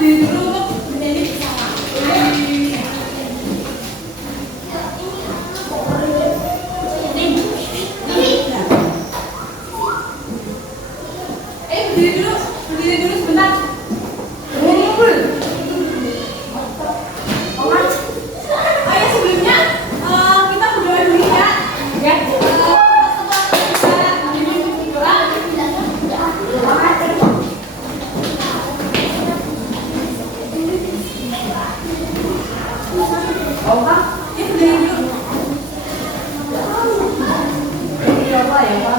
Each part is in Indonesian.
berdiri dulu untuk menyanyi bersama. Berdiri dulu sebentar. Ngumpul. Ayo sebelumnya kita berdoa dulu ya. Ya. Oh, Pak. Ya, berdiri dulu. Coba ya, Pak.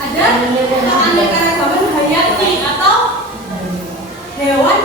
Ada keanekaragaman hayati atau hewan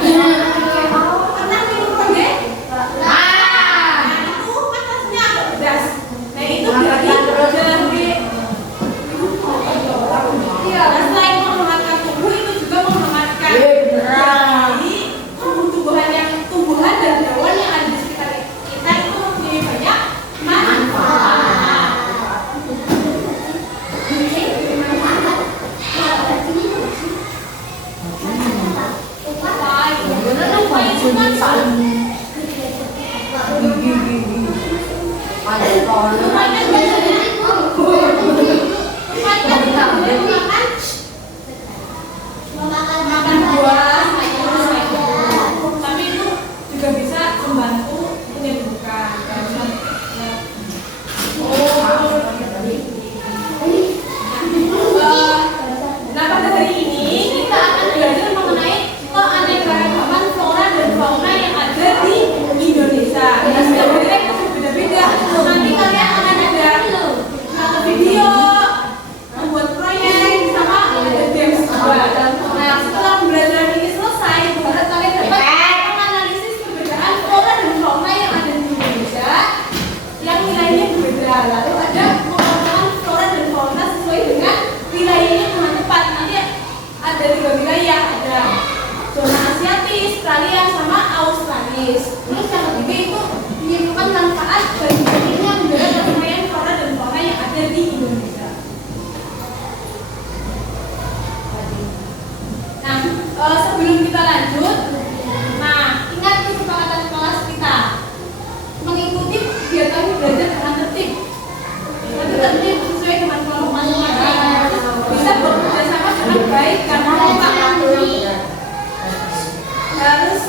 Pernah minum ronde? Nah, itu kan rasanya agak pedas. Nah, itu berarti dari iya, dan selain menghangatkan tubuh itu juga menghangatkan dari tumbuhan dan hewan yang ada di sekitar kita itu mempunyai banyak manfaat. Makan buah, tapi itu juga bisa membantu menyembuhkan. Nah, pada hari ini kita akan belajar mengenai keanekaragaman flora dan fauna yang ada di Indonesia. Nah, setiap daerah itu berbeda-beda. Nanti kalian akan ada video, membuat proyek, sama ada games juga. Nah, setelah pembelajaran ini selesai, berharap kalian dapat menganalisis perbedaan flora dan fauna yang ada di Indonesia yang wilayahnya berbeda. Lalu ada pembagian flora dan fauna sesuai dengan wilayahnya dengan tepat. Nanti ada 3 wilayah, ada zona Asiatis, Australia, sama Australis. Terus yang ketiga itu menyebutkan manfaat bagi pentingnya menjaga keseimbangan flora dan fauna yang ada di Indonesia. Nah, sebelum kita lanjut, nah ingat kesepakatan kelas kita mengikuti kegiatan belajar dengan tertib. Tertib sesuai dengan kelompok masing-masing. Bisa bekerja sama dengan baik karena kompak. Harus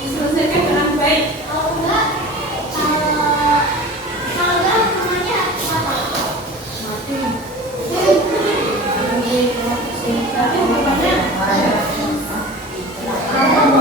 diselesaikan dengan baik. Mati.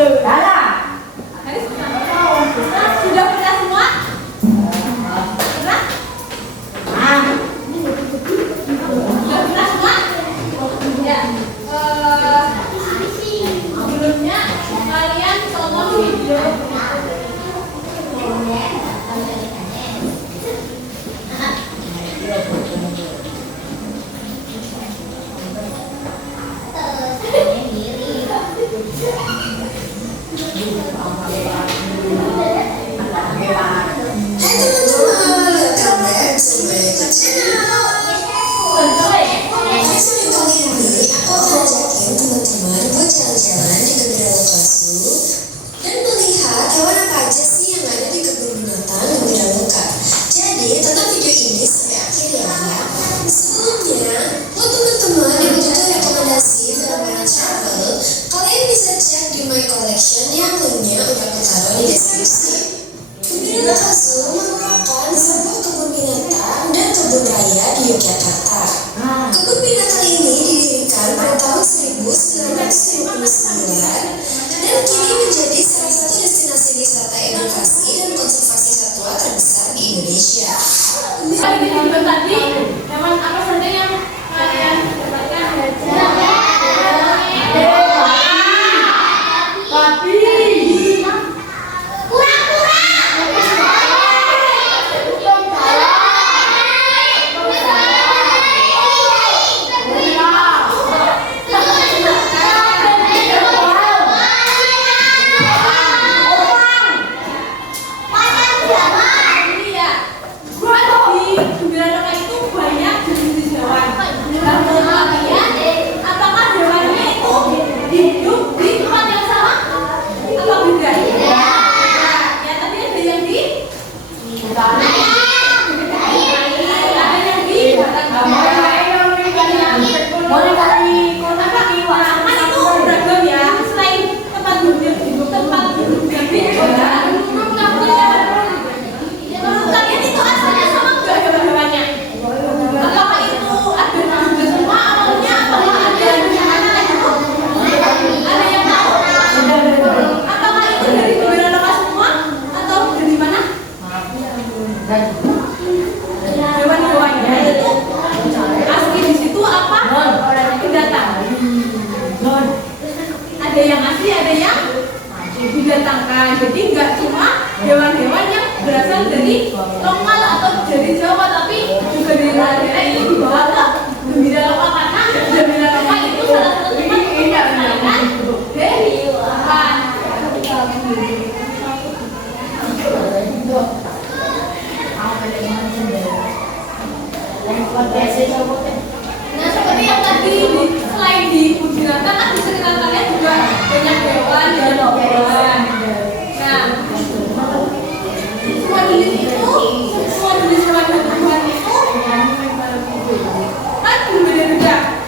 Sudah pernah semua? Pernah? Sudah pernah semua? Ya. Sebelumnya kalian tonton video. Tadi hewan apa saja yang kalian dapatkan? Babi, kura-kura, hewan-hewannya itu asli di situ apa? Pendatang. Ada yang asli, ada yang didatangkan. Jadi nggak cuma hewan-hewan yang berasal dari lokal atau dari Jawa, tapi juga dari luar daerah itu dibawa ke Gembira Lokal karena Gembira Lokal itu salah satu tempat penampilan hewan. Nah, seperti yang tadi selain di kebun binatang kan di sekitar kalian juga banyak hewan dan hewan. Nah, semua jenis hewan-hewan itu kan berbeda-beda.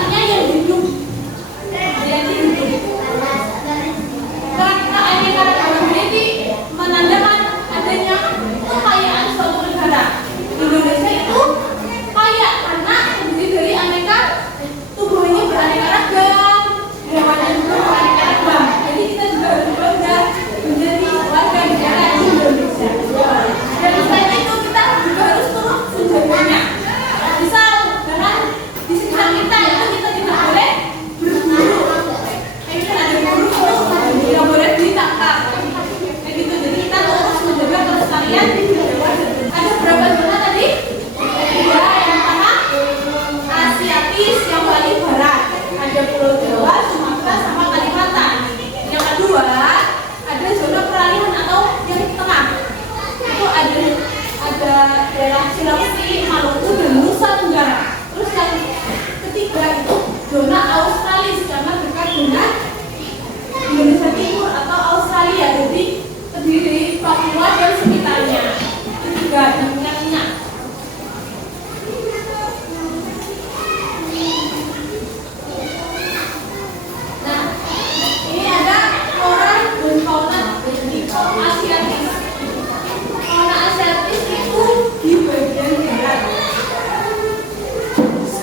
artinya yang hidup. Jadi keanekaragaman ini menandakan adanya kekayaan suatu negara. Indonesia itu kaya karena terdiri dari aneka, tubuhnya beraneka ragam, hewannya juga beraneka ragam. Jadi kita juga harus bangga menjadi warga negara Indonesia. Dan selain itu kita juga harus turut menjaganya. Misal dengan di sekitar kita itu kita tidak boleh berburu. Ini kan ada buru itu tidak boleh ditangkap. Kayak gitu. Jadi kita terus menjaga kelestarian hewan. Ada berapa zona tadi? Ya, yang pertama Asiatis yang paling barat. Ada Pulau Jawa, Sumatera, sama Kalimantan. Yang kedua ada zona peralihan atau yang tengah. Itu ada daerah Sulawesi, Maluku, dan Nusa Tenggara. Terus yang ketiga itu zona Australis karena dekat dengan Indonesia Timur atau Australia. Jadi terdiri dari Papua dan sekitarnya. Ketiga dunia. Nah, ini ada flora dan fauna Asiatis. Fauna Asiatis itu di bagian barat.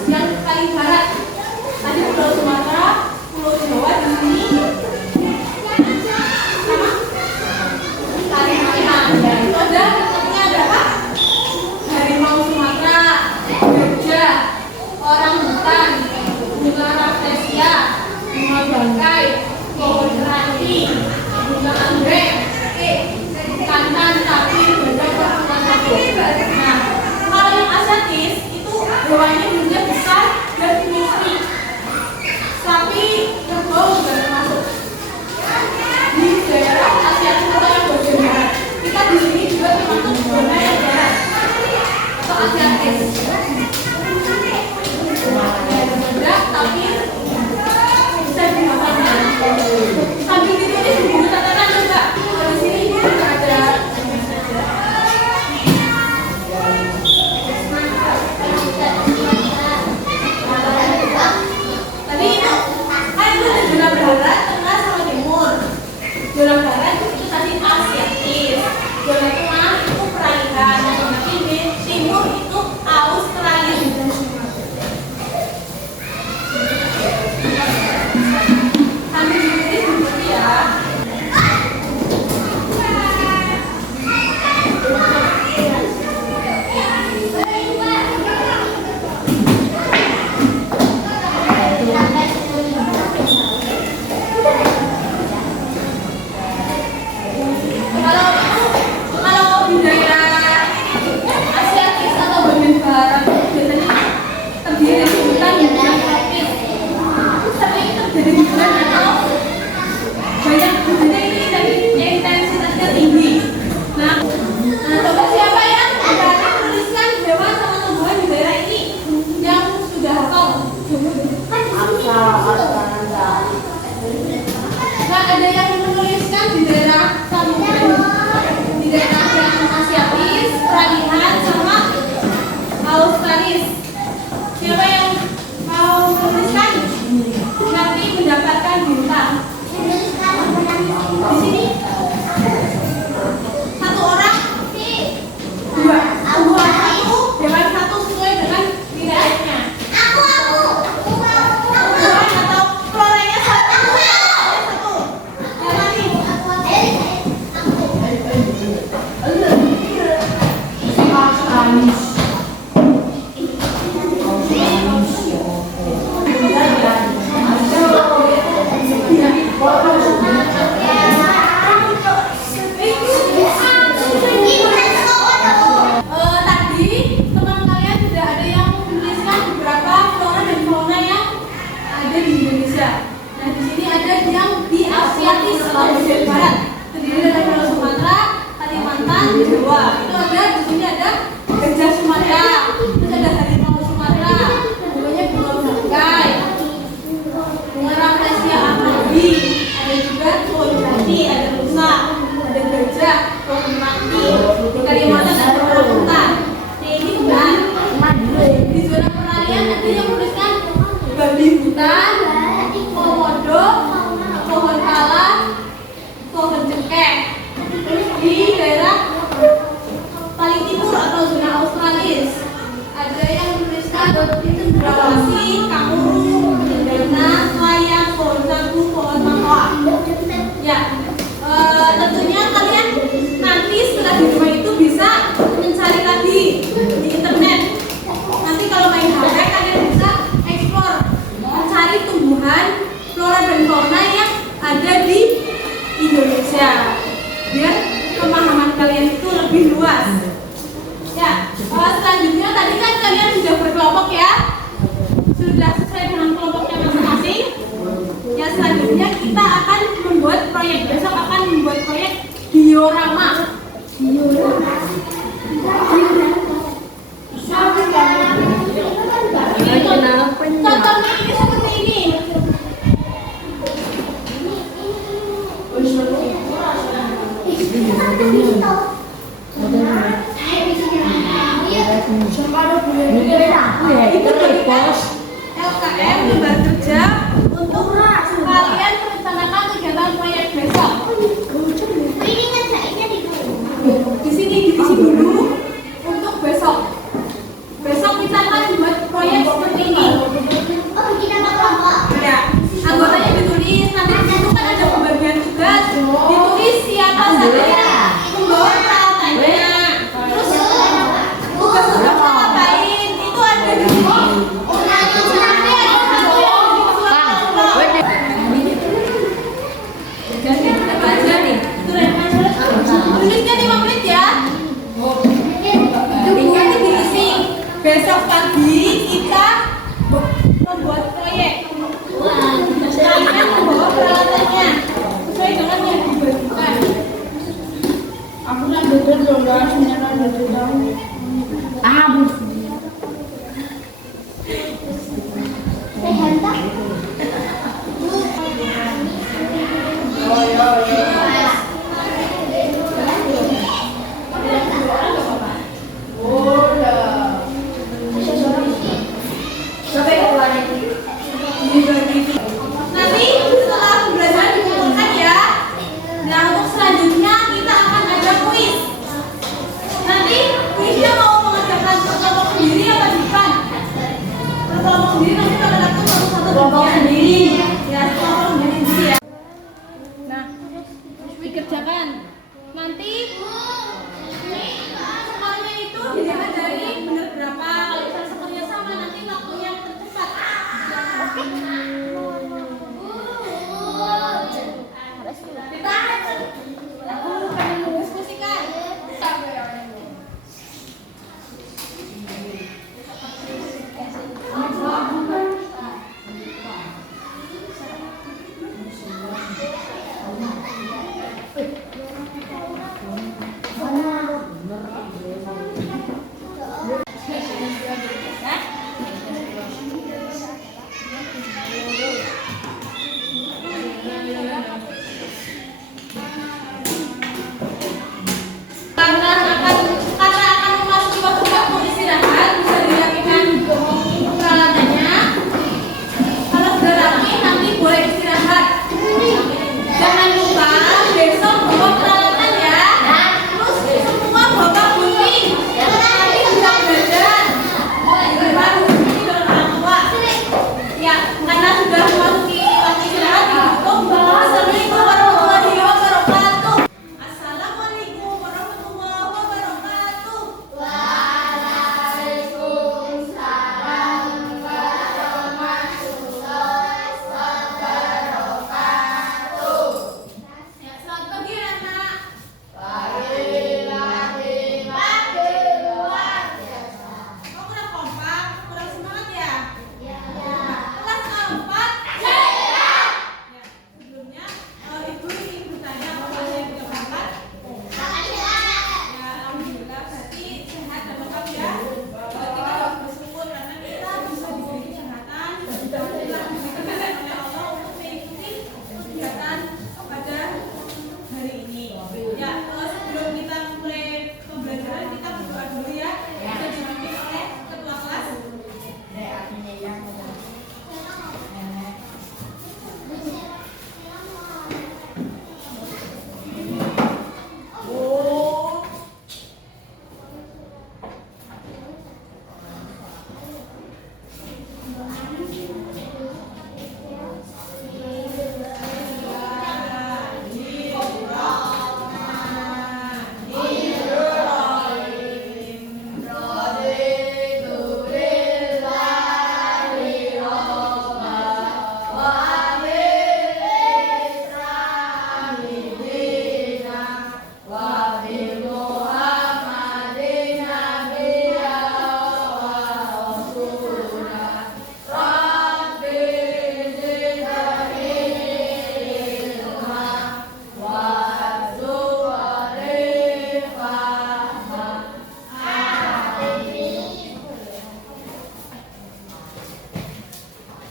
Yang paling barat tadi Pulau Sumatera, Pulau Jawa di sini, sama Kalimantan. Ya, itu ada contohnya ada apa? Harimau Sumatera, gajah, orang hutan, bunga rafflesia, bunga bangkai, pohon ranti, bunga anggrek, kantan, tapir, gajah, orang hutan. Nah, kalau yang Asiatis itu hewannya bentuknya besar dan menyusui. Sapi, kerbau juga termasuk. Di daerah Asiatis atau yang bagian barat. Kita di sini juga termasuk zona yang barat atau Asiatis. Ya, bedak, tapir bisa dimakan. Sambil ditulis di buku catatan juga. Kalau di sini juga ada. Tadi itu kan itu ada zona barat, tengah, sama timur. Zona barat itu tadi Asiatis, zona tengah itu peralihan, zona timur itu Australia. Sambil ditulis dulu ya. Kalau di daerah Asiatis atau bagian barat biasanya terdiri dari hutan yang tropis. Sering terjadi hujan atau banyak hujannya ini dan intensitasnya tinggi. Nah, coba siapa yang berani menuliskan hewan sama tumbuhan di daerah ini yang sudah hafal? Nah, ada yang menuliskan di daerah di daerah yang Asiatis, peralihan, sama Australis. Siapa yang mau menuliskan? Nanti mendapatkan bintang. Di sini satu orang, dua, tumbuhan satu, hewan satu sesuai dengan nilainya. Tumbuhan atau floranya satu. Yang tadi. babi hutan, komodo, pohon pala, pohon cengkeh. Di daerah paling timur atau zona australis ada yang menuliskan cendrawasih, kanguru, cendana, layang, pohon sagu, pohon mangga. Ya, tentunya kalian nanti setelah di rumah itu bisa mencari lagi di internet. Nanti kalau main HP kalian bisa eksplor, mencari tumbuhan, flora dan fauna yang ada di Indonesia, biar pemahaman kalian itu lebih luas. Ya, selanjutnya tadi kan kalian sudah berkelompok ya, sudah sesuai dengan kelompoknya masing-masing. Ya, selanjutnya kita akan membuat proyek. Besok akan membuat proyek diorama. Contohnya ini seperti ini. Itu tugas LKM lembar kerja untuk kalian merencanakan kegiatan proyek besok. Di sini diisi dulu untuk besok. Besok kita akan buat proyek seperti ini. Ya, anggotanya ditulis. Nanti di situ kan ada pembagian tugas. Ditulis siapa saja yang membawa peralatannya. Terus tugas-tugasnya ngapain? Itu ada di sini. Nanti ada satu yang di tulisnya 5 menit ya. Nanti diisi. Besok pagi kita membuat proyek. Kalian membawa peralatannya sesuai dengan yang dibagikan. Aku kan betul dong, sebenarnya betul dong. Nanti setelah pembelajaran dikumpulkan ya. Nah, untuk selanjutnya kita akan ada kuis. Nanti kuisnya mau mengerjakan kelompok sendiri atau bukan? Kelompok sendiri nanti kalian lakukan satu-satu kelompok sendiri. Ya, kelompok sendiri ya. Nah, dikerjakan. Nanti skornya itu dilihat dari benar berapa. Kalau misalnya skornya sama nanti waktu yang tercepat. Kita akan mendiskusikan.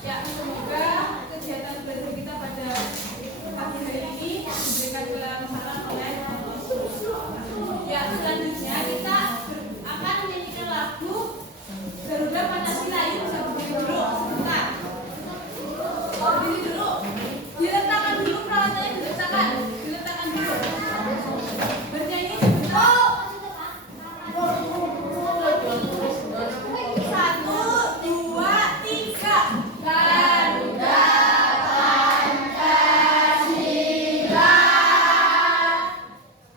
Ya, semoga kegiatan belajar kita pada pagi hari ini diberikan kelancaran oleh Allah. Ya, selanjutnya kita akan menyanyikan lagu Garuda Pancasila. Yuk, bisa berdiri dulu sebentar. Berdiri dulu. Diletakkan dulu peralatannya, diletakkan dulu. Bernyanyi sebentar. 1, 2, 3. Garuda Pancasila,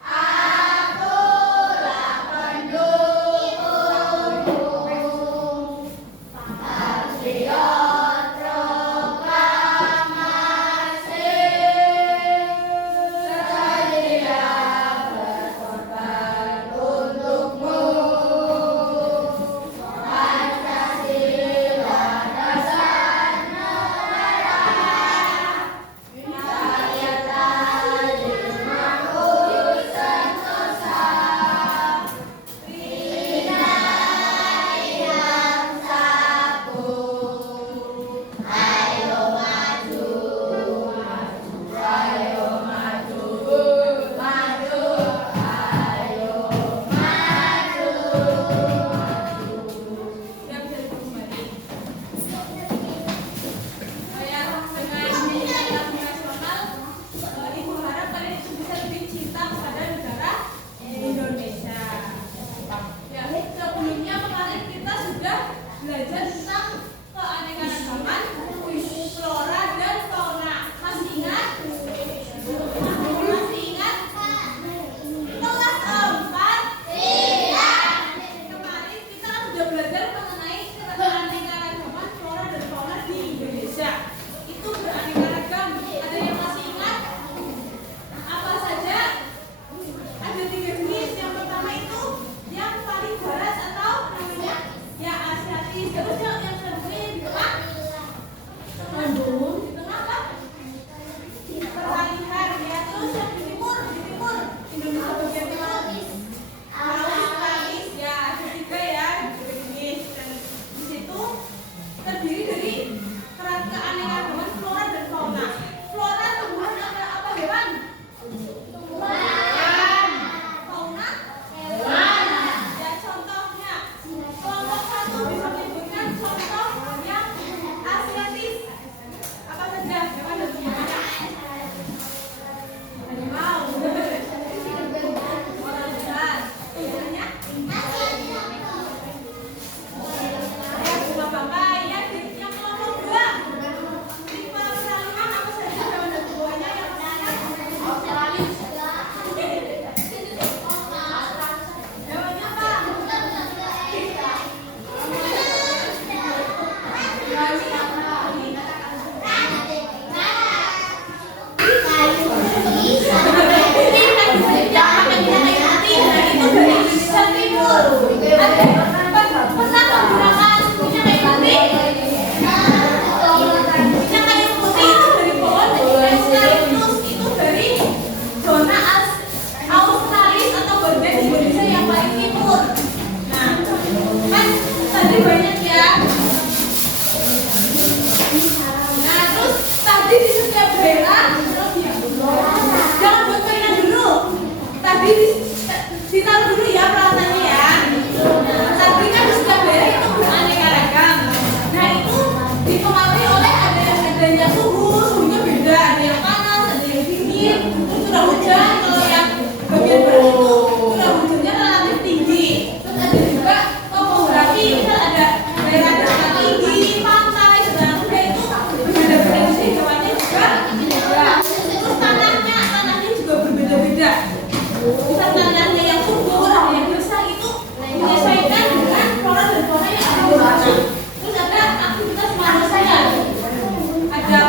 akulah pendukung patriot proklamasi, sedia berkorban untukmu. Pancasila dasar negara, rakyat adil makmur sentosa, Binai yang satu. Ayo maju, ayo maju, maju, ayo maju. Ya, bisa kembali. Ya, dengan nyanyian lagu nasional, Ibu harap kalian itu bisa lebih cinta kepada negara Indonesia. Ya, sebelumnya kemarin kita sudah belajar tentang keanekaragaman flora dan fauna. Masih ingat? Masih ingat? Kelas 4? Tidak. Kemarin kita kan sudah belajar mengenai keanekaragaman flora dan fauna di Indonesia. Itu beraneka ragam. Ada yang masih ingat? Apa saja? Ada 3 jenis. Yang pertama itu yang paling barat atau namanya ya Asiatis. Terus yang kedua yang di tengah? Di tengah apa? Peralihan ya. Terus yang di timur Indonesia bagian timur. Australis ya. Ada 3 ya. 3 jenis. Dan di situ terdiri dari keanekaragaman flora dan fauna. Flora tumbuhan apa hewan? Tumbuhan. Fauna? Hewan. Ya, contohnya. Kelompok 1 bisa menyebutkan contoh yang Asiatis. Apa saja hewan dan tumbuhannya? Harimau. Orang besar. Tumbuhannya? Ya, bunga bangkai. Ya, yang kelompok 2. Tipe peralihan apa saja hewan dan tumbuhannya yang Australis. Hewannya apa? Australis atau bagian Indonesia yang paling timur. Nah, kan tadi banyak ya. Nah, terus tadi di setiap daerah jangan buat mainan dulu. Tadi ditaruh dulu ya peralatannya ya. Nah, tadi kan di setiap daerah itu beraneka ragam. Nah, itu dipengaruhi oleh adanya suhunya beda. Ada yang panas, ada yang dingin. Terus curah hujan. Kalau yang bagian barat itu curah hujannya relatif tinggi. Terus ada juga topografi. Misal ada daerah dataran tinggi, pantai, dataran rendah itu berbeda-beda. Di sini hewannya juga beda. Terus tanahnya juga berbeda-beda. Misal tanahnya yang subur, ada yang gersang itu menyesuaikan dengan flora dan fauna yang ada di sana. Terus ada aktivitas manusia. Ada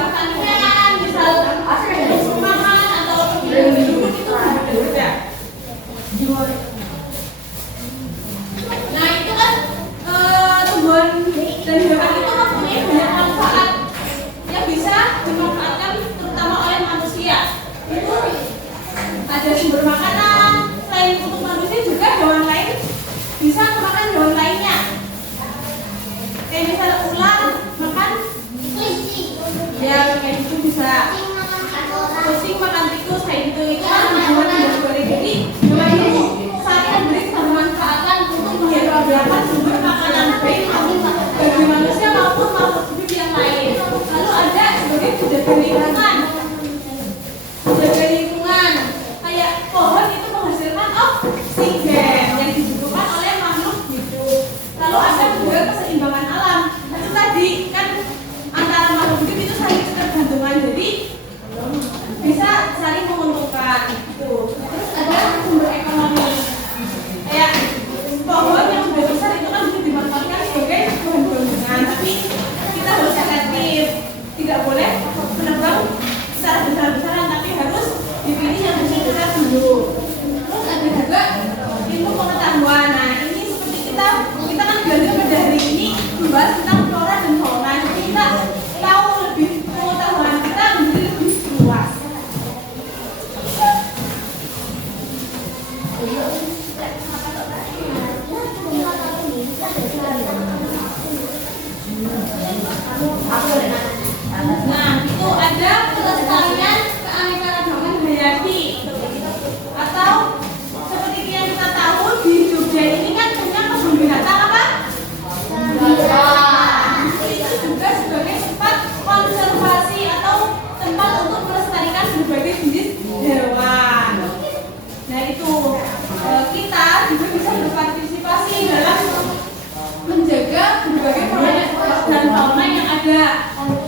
Nah, itu ada pelestarian keanekaragaman hayati. Atau seperti yang kita tahu di Jogja ini kan punya kebun binatang apa? Itu juga sebagai tempat konservasi atau tempat untuk melestarikan berbagai jenis hewan. Nah itu kita juga bisa berpartisipasi dalam menjaga berbagai flora dan fauna yang ada.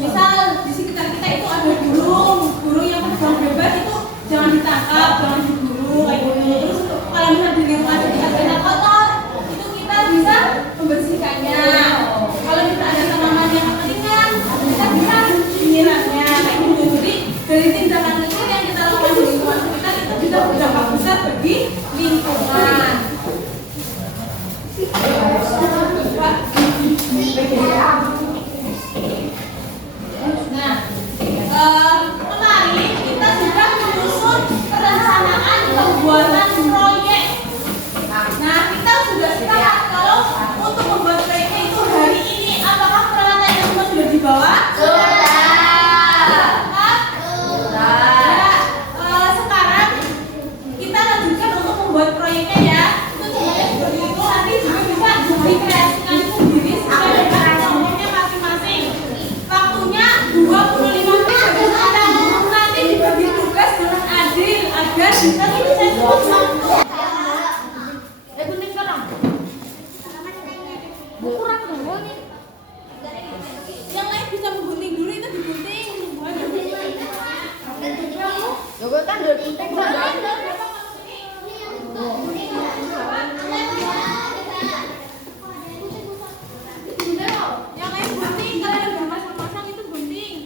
Misal di sekitar kita itu ada burung yang terbang bebas, itu jangan ditangkap, jangan diburu kayak gitu. Terus kalau misalnya di lingkungan sekitar kita kotor, itu kita bisa membersihkannya. Kalau misalnya ada tanaman yang kekeringan, kita bisa menyiramnya kayak gitu. Jadi dari tindakan kecil yang kita lakukan di lingkungan sekitar itu bisa berdampak besar bagi lingkungan. Nah, kemarin kita sudah menyusun perencanaan pembuatan proyek. Nah, kita sudah sepakat kalau untuk membuat proyeknya itu hari ini, apakah peralatannya semua sudah dibawa? Sekarang kita lanjutkan untuk membuat proyeknya ya. Itu sebenarnya seperti itu, nanti juga bisa dikreasikan sendiri sesuai dengan kelompoknya masing-masing. Waktunya 25 menit. Nanti dibagi tugas dengan adil agar bisa selesai tepat waktu. Yang lain bisa menggunting dulu, itu digunting. Yang lain gunting, kalau yang udah masang-masang itu gunting.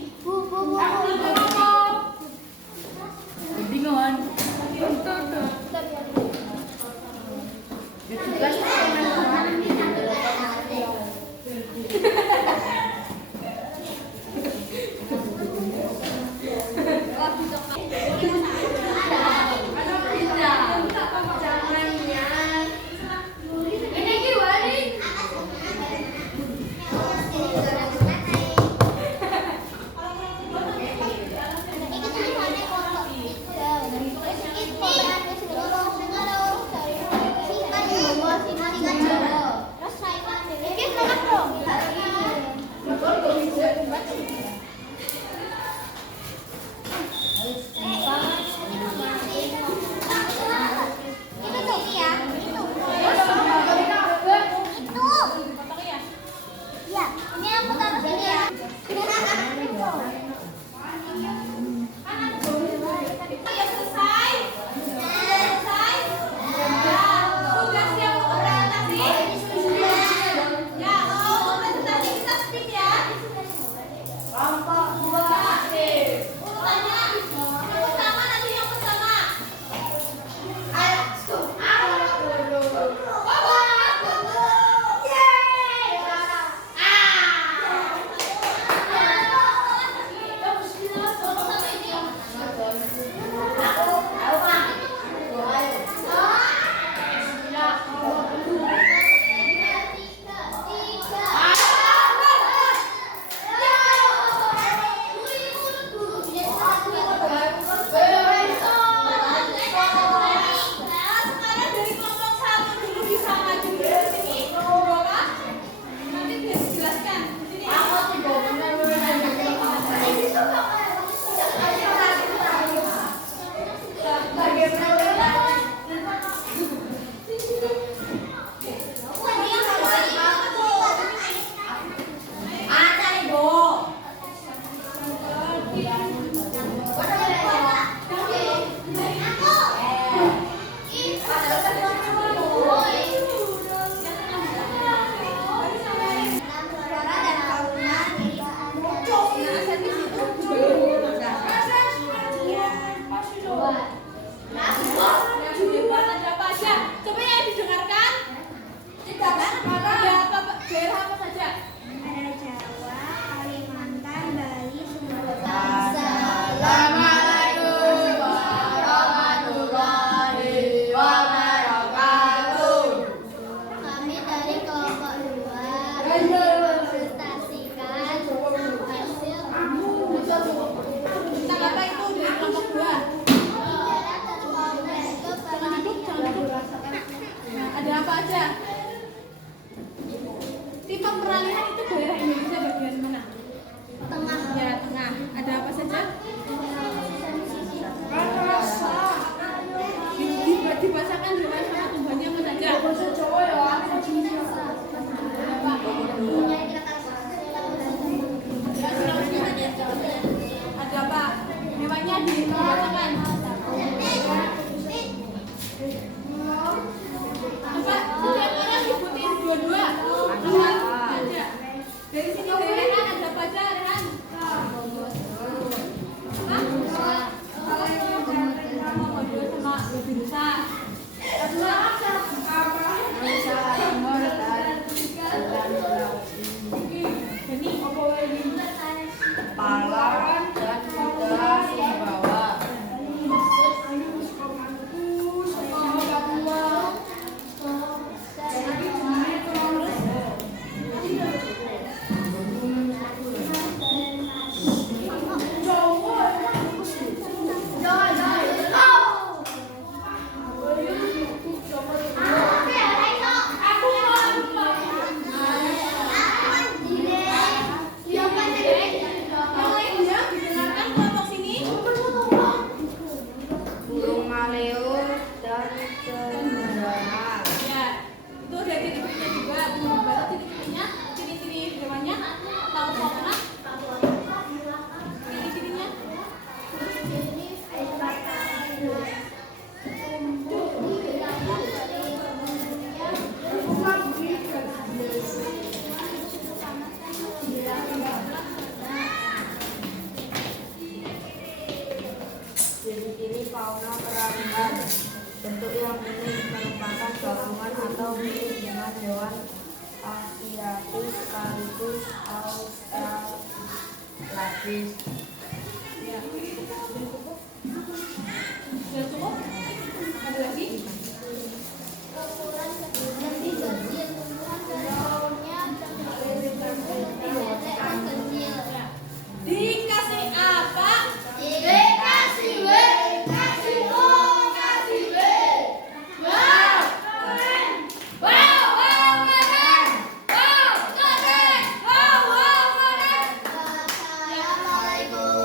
Ya. Sudah cukup? Ada lagi? Dikasih apa? Dikasih W, kasih O, kasih W. Wow, keren. Wow, wow, keren. Wow, keren. Wow, wow, keren. Assalamualaikum.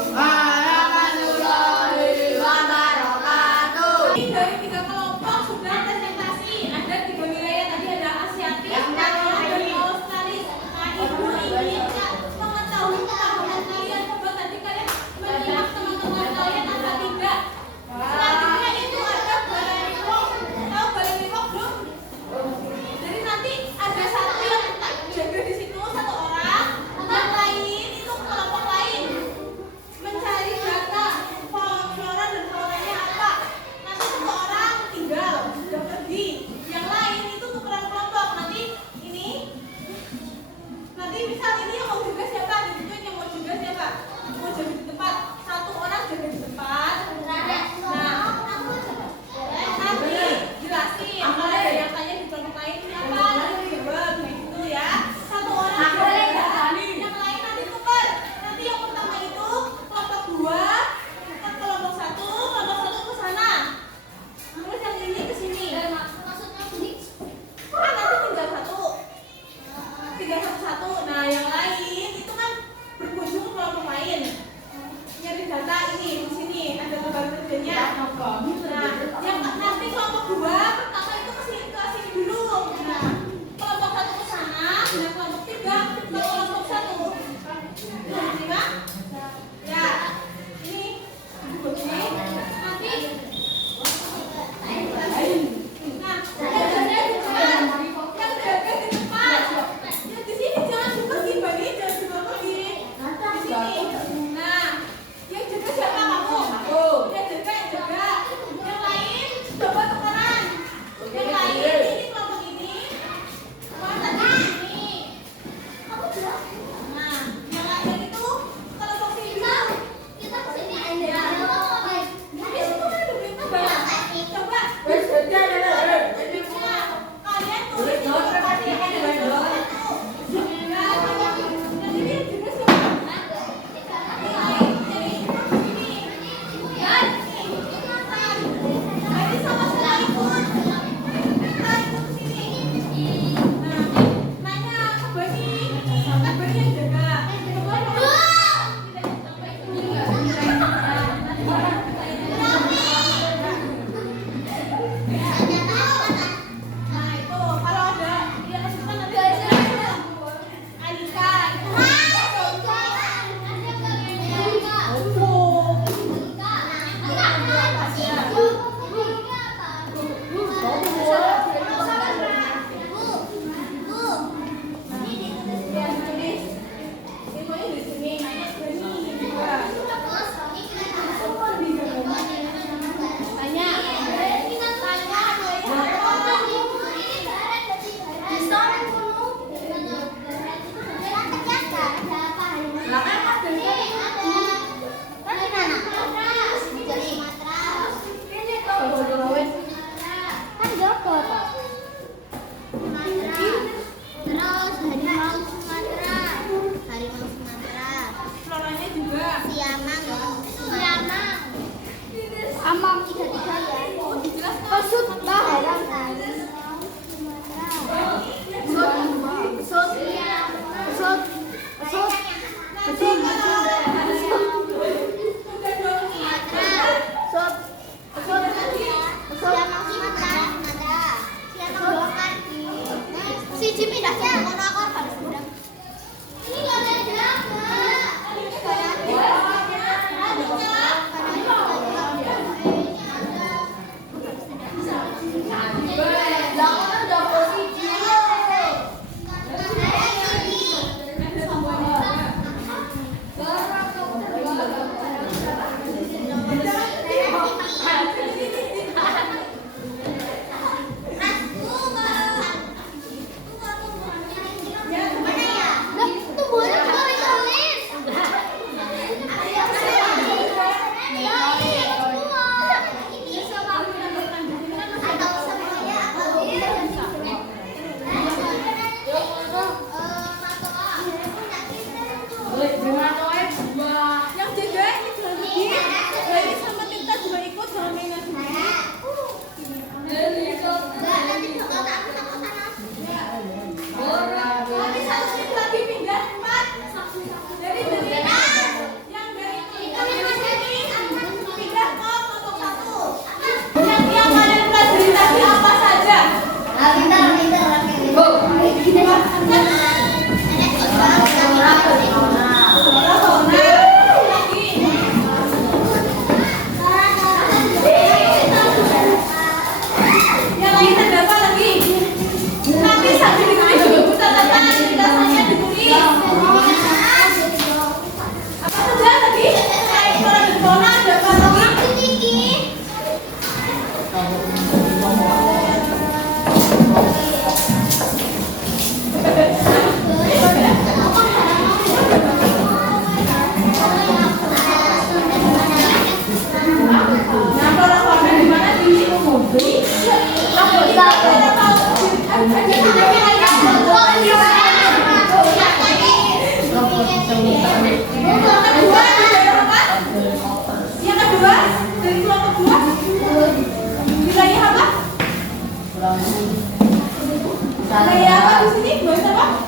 Gaya apa di sini? Bahasa apa?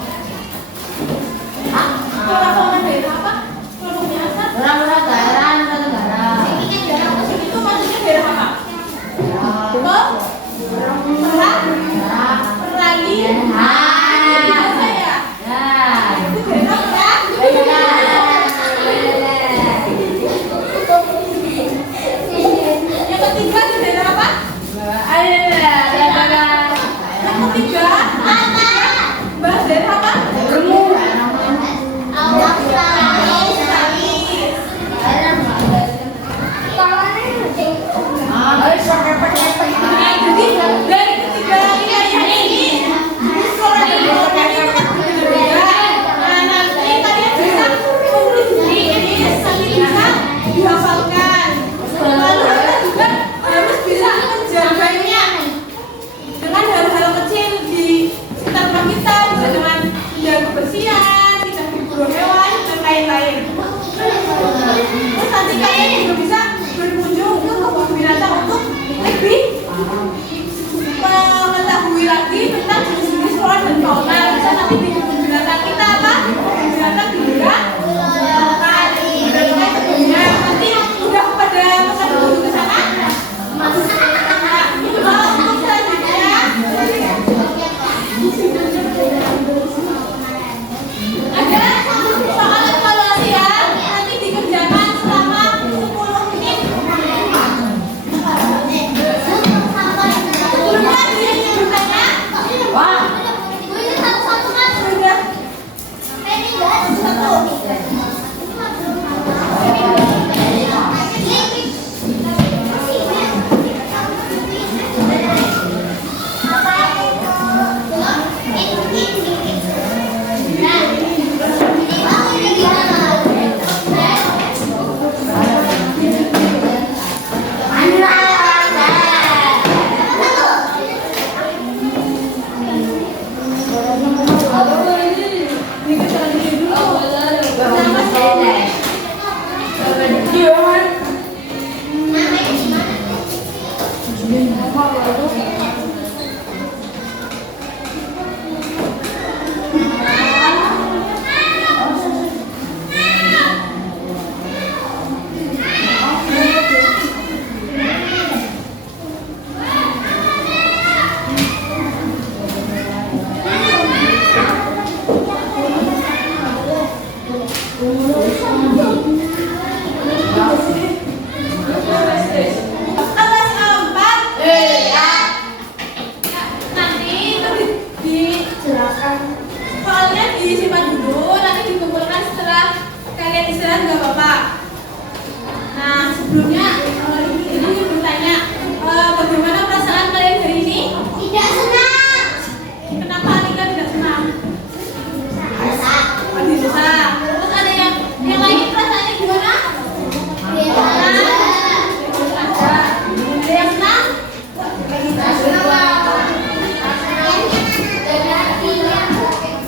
Fauna daerah apa? Kelompoknya asal? Itu maksudnya daerah apa? Perali. Bahasa ya? Itu daerah apa? Yang ketiga itu daerah apa? Yang ketiga bahas daerah apa? Jadi dari ketiga wilayah ini suara dan kelompoknya itu kan berbeda. Nah nanti kalian bisa menulis sendiri sambil bisa dihafalkan. Lalu kita juga harus bisa menjaganya dengan hal-hal kecil di sekitar rumah kita, bisa dengan menjaga kebersihan, tidak berburu hewan dan lain-lain. Terus nanti kalian juga bisa berkunjung ke kebun binatang untuk lebih mengetahui lagi tentang jenis-jenis flora dan fauna. Bisa nanti di kebun binatang kita apa? Kebun binatang juga binatangnya sebelumnya. Nanti udah pada pesan dulu ke sana. Untuk selanjutnya ada soal evaluasi ya. Nanti dikerjakan selama 10 menit. Sebelumnya dirinya bertanya. Sudah. Satu. Kelas 4. Nanti itu dijelaskan. Soalnya disimpan dulu, nanti dikumpulkan setelah kalian istirahat nggak apa-apa. Nah sebelumnya ini bertanya bagaimana perasaan kalian hari ini? Tidak senang. Kenapa Anika tidak senang? Bisa. Terus ada yang lain perasaannya gimana? Ada yang senang?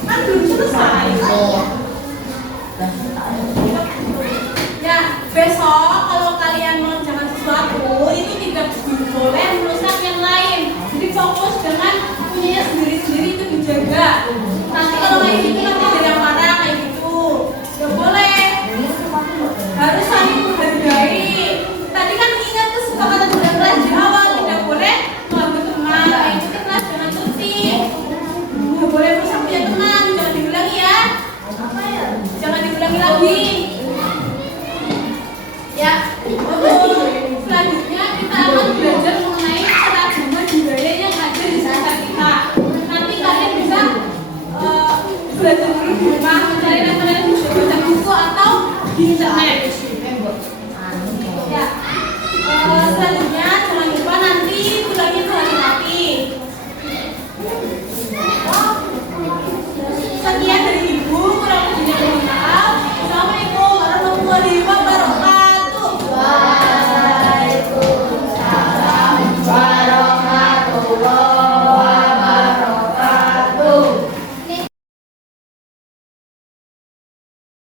Kan belum selesai. Ya, besok kalau kalian mengerjakan sesuatu itu tidak boleh merusak yang lain. Jadi fokus dengan punya sendiri-sendiri itu dijaga. Nanti kalau kayak gitu nanti ada yang marah kayak gitu. Gak boleh. Harus saling menghargai. Tadi kan ingat kesepakatan pada kelas di awal tidak boleh mengambil teman. Ikuti kelas dengan tertib. Gak boleh merusak punya teman. Jangan diulangi ya. Jangan diulangi lagi.